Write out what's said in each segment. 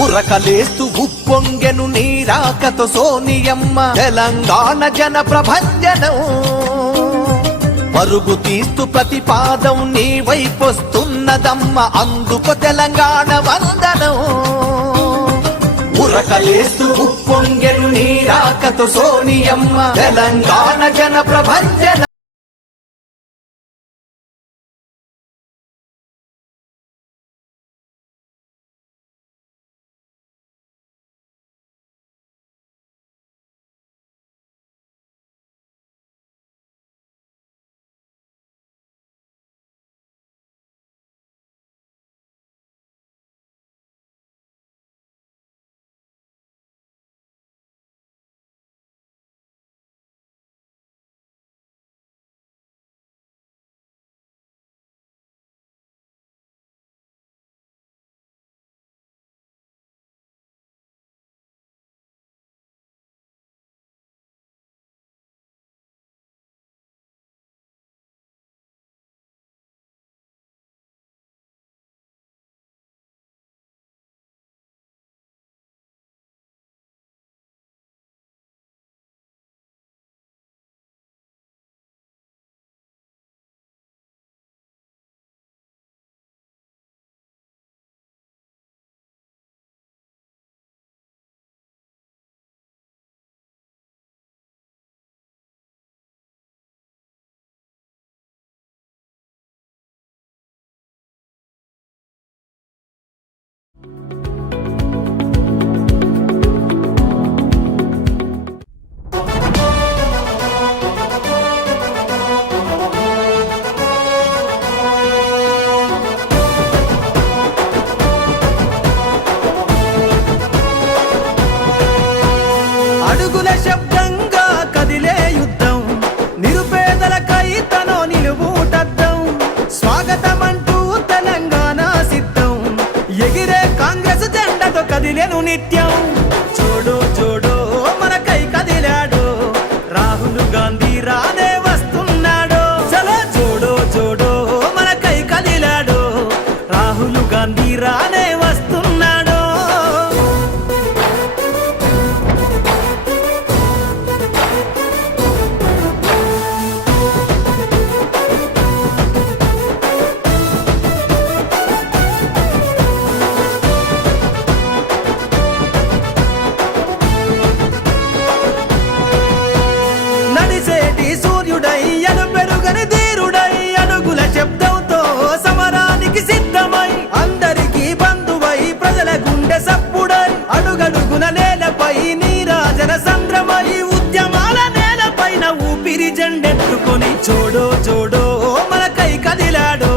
ఉరకలేస్తూ ఉప్పొంగెను నీరాకతో సోనియమ్మ. తెలంగాణ జన ప్రభంజనం. పరుగు తీస్తూ ప్రతిపాదం నీ వైపొస్తున్నదమ్మ. అందుకు తెలంగాణ వందనం. ఉరకలేస్తూ ఉప్పొంగెను నీరాకతో సోనియమ్మ. తెలంగాణ జన ప్రభంజనం. కదిలేను నిత్యం. చూడు చూడు మనకై కదిలాడు. రాహుల్ గాంధీ చూడో చూడో మన కై కదిలాడో.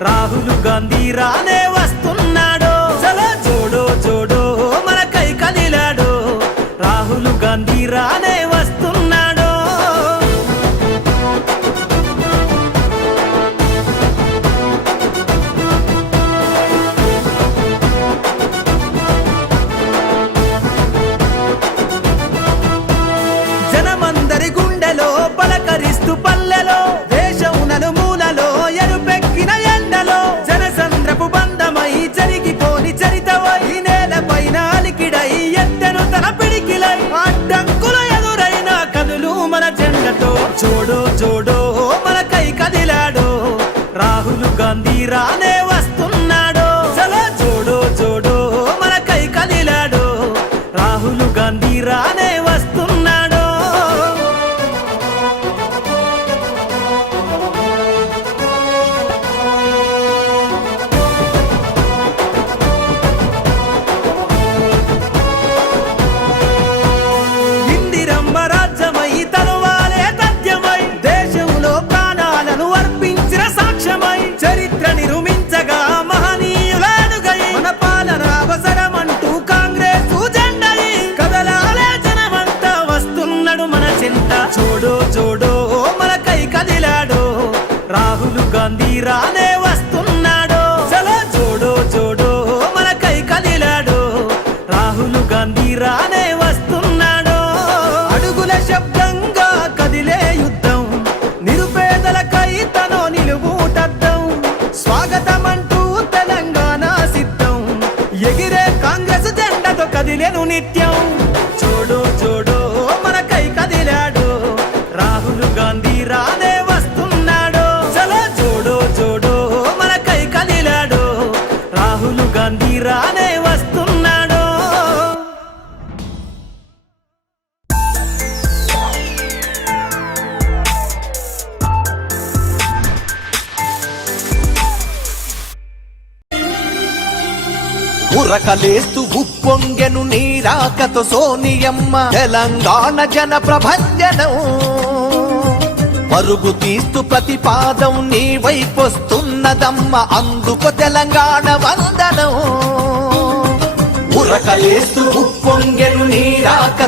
రాహుల్ గాంధీ రానే వస్తున్నాడో. చలో చూడో చూడో మనకై కదిలాడో. రాహుల్ గాంధీ రానే చూడో చూడో మన కై కదిలాడో. రాహుల్ గాంధీ రానే కదిలెను ఉరకలేస్తూ ఉప్పొంగెను నీరాకతో సోనియమ్మ. తెలంగాణ జన ప్రభంజనం. పరుగు తీస్తూ ప్రతిపాదం నీ వైపొస్తున్నదమ్మ. అందుకు తెలంగాణ వందనం. ఉరకలేస్తూ ఉప్పొంగెను నీరాక